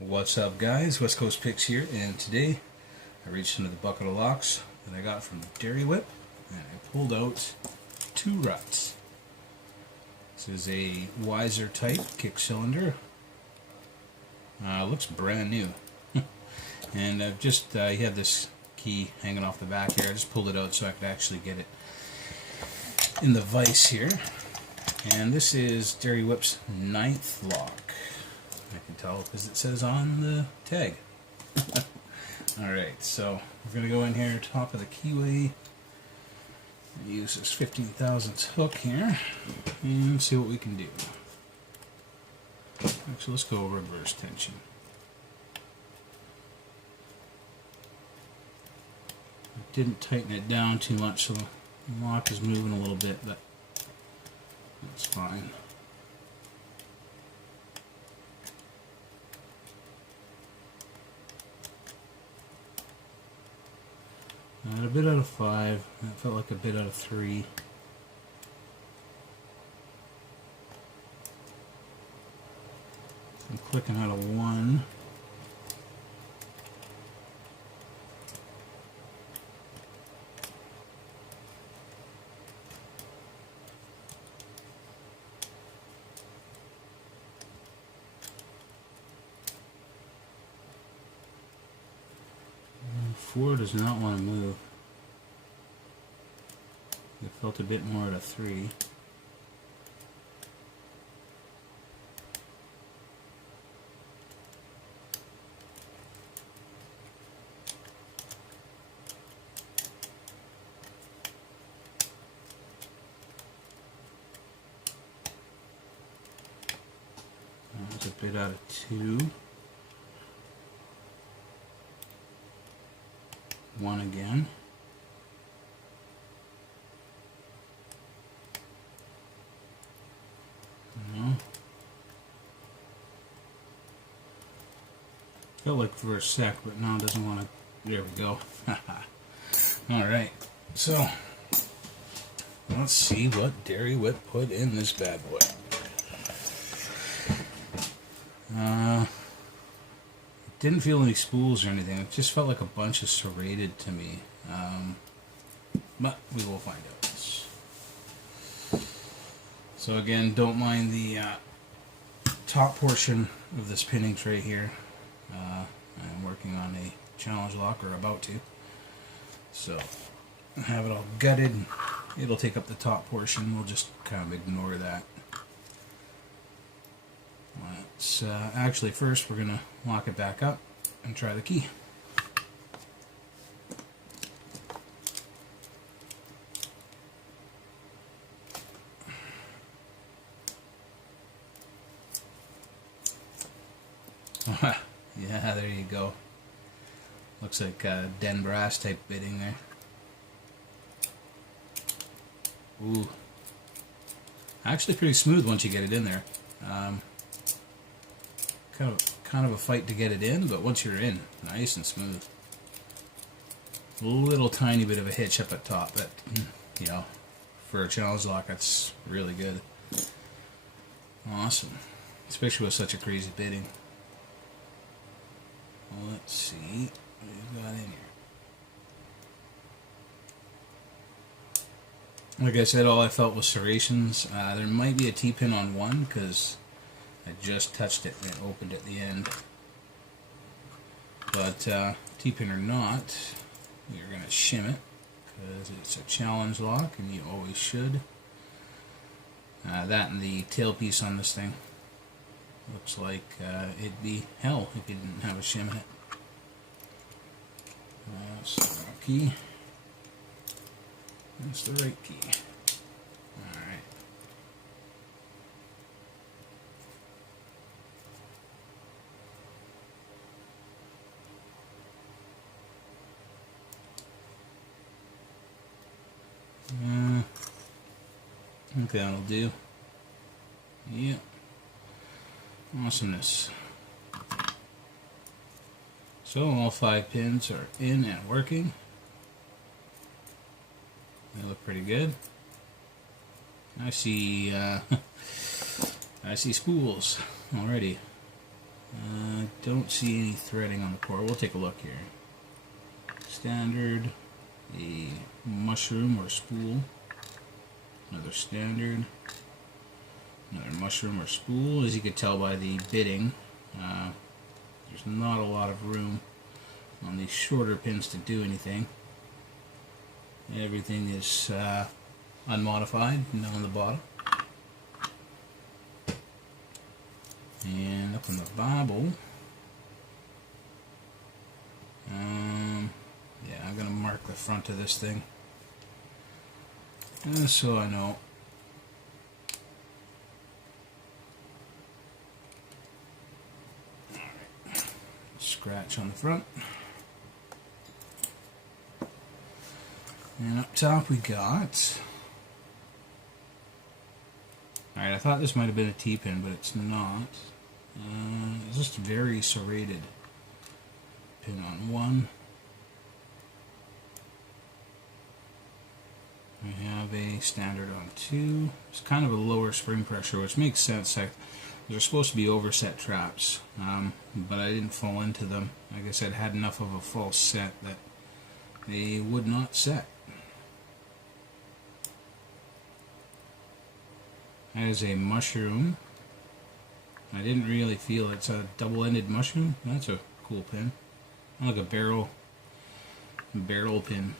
What's up, guys? West Coast Picks here, and today I reached into the bucket of locks that I got from Dairywhip and I pulled out two ruts. This is a Wiser type kick cylinder. Looks brand new. And I've just, you have this key hanging off the back here. I just pulled it out so I could actually get it in the vise here. And this is Dairywhip's 9th lock. I can tell because it says on the tag. Alright, so we're going to go in here, top of the keyway. Use this 15 thousandths hook here and see what we can do. Actually, let's go reverse tension. I didn't tighten it down too much, so the lock is moving a little bit, but that's fine. A bit out of 5. That felt like a bit out of 3. I'm clicking out of 1. And 4 does not want to move. It felt a bit more at a 3. That was a bit out of 2. 1 again. No. Felt like for a sec, but now it doesn't want to. There we go. Alright, so let's see what Dairywhip put in this bad boy. Didn't feel any spools or anything. It just felt like a bunch of serrated to me. But we will find out. So again, don't mind the top portion of this pinning tray here. I'm working on a challenge lock, or about to. So I have it all gutted. It'll take up the top portion. We'll just kind of ignore that. Let's actually first we're going to lock it back up and try the key. Yeah, there you go. Looks like Den brass type bitting there. Ooh. Actually pretty smooth once you get it in there. Kind of a fight to get it in, but once you're in, nice and smooth. A little tiny bit of a hitch up at top, but you know, for a challenge lock, that's really good. Awesome, especially with such a crazy bitting. Well, let's see what we've got in here. Like I said, all I felt was serrations. There might be a T-pin on one because I just touched it and it opened at the end. But T-pin or not, you're going to shim it because it's a challenge lock and you always should. That and the tailpiece on this thing looks like it'd be hell if you didn't have a shim in it. That's the wrong key. That's the right key. Alright. I think that'll do. Yeah. Awesomeness. So all 5 pins are in and working. They look pretty good. I see I see spools already. don't see any threading on the core. We'll take a look here. Standard, a mushroom or spool, another standard, another mushroom or spool. As you can tell by the bitting, there's not a lot of room on these shorter pins to do anything. Everything is unmodified on the bottom. And up in the Bible, yeah, I'm going to mark the front of this thing so I know. Alright. Scratch on the front. And up top we got... Alright, I thought this might have been a T-pin, but it's not. It's just very serrated. Pin on one. We have a standard on two. It's kind of a lower spring pressure, which makes sense. They're supposed to be overset traps, but I didn't fall into them. Like I said, had enough of a false set that they would not set. That is a mushroom. I didn't really feel it's a double-ended mushroom. That's a cool pin. Like a barrel pin.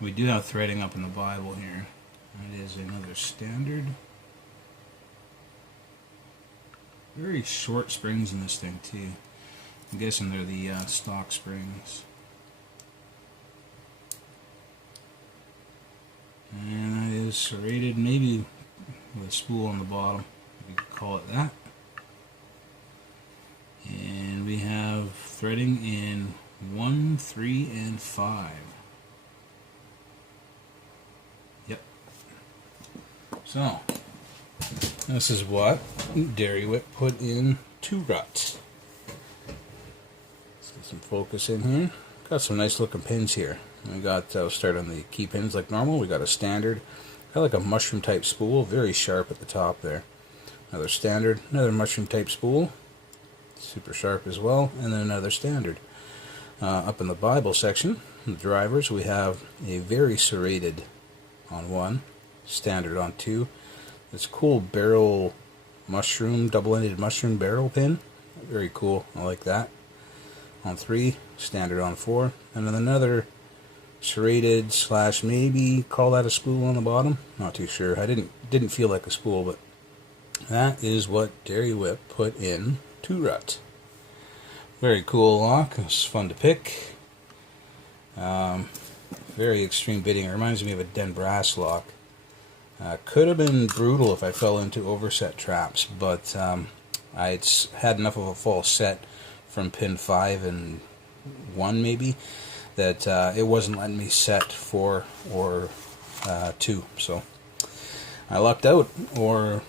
We do have threading up in the Bible here. That is another standard. Very short springs in this thing too. I'm guessing they're the stock springs. And that is serrated, maybe with a spool on the bottom, if you could call it that. And we have threading in 1, 3, and 5. Yep. So, this is what Dairywhip put in 2 ruts. Let's get some focus in here. Got some nice looking pins here. We got, we'll start on the key pins like normal. We got a standard, got like a mushroom type spool, very sharp at the top there. Another standard, another mushroom type spool, super sharp as well, and then another standard. Up in the Bible section, the drivers, we have a very serrated on 1, standard on 2. This cool barrel mushroom, double-ended mushroom barrel pin, very cool, I like that. On 3, standard on 4, and then another serrated / maybe call that a spool on the bottom. Not too sure. I didn't feel like a spool, but that is what Dairywhip put in 2 ruts. Very cool lock. It's fun to pick. Very extreme bitting. It reminds me of a Den Brass lock. Could have been brutal if I fell into overset traps, but I had enough of a false set from pin 5 and 1 maybe that it wasn't letting me set 4 or 2, so I lucked out, or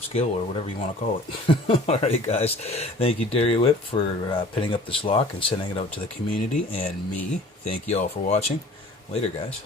skill, or whatever you want to call it. Alright guys, thank you Dairywhip for pinning up this lock and sending it out to the community, and me. Thank you all for watching. Later guys.